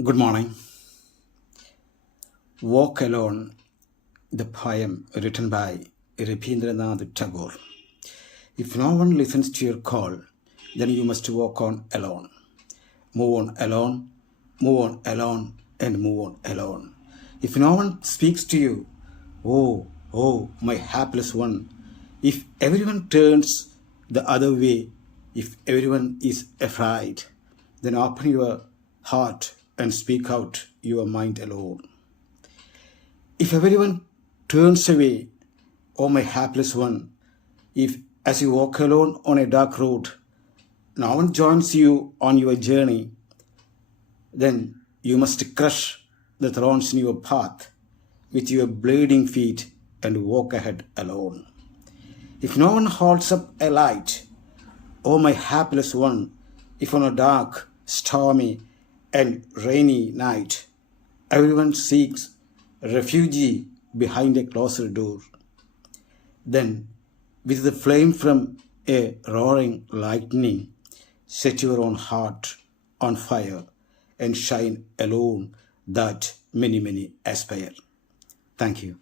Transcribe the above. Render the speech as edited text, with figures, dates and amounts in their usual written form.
Good morning. Walk Alone, the poem written by Rabindranath Tagore. If no one listens to your call, then you must walk on alone. Move on alone, move on alone, and move on alone. If no one speaks to you, oh, my hapless one, if everyone turns the other way, if everyone is afraid, then open your heart and speak out your mind alone. If everyone turns away, oh my hapless one, if as you walk alone on a dark road, no one joins you on your journey, then you must crush the thorns in your path with your bleeding feet and walk ahead alone. If no one holds up a light, oh my hapless one, if on a dark, stormy, and rainy night, everyone seeks refuge behind a closed door, then with the flame from a roaring lightning, set your own heart on fire and shine alone that many aspire. Thank you.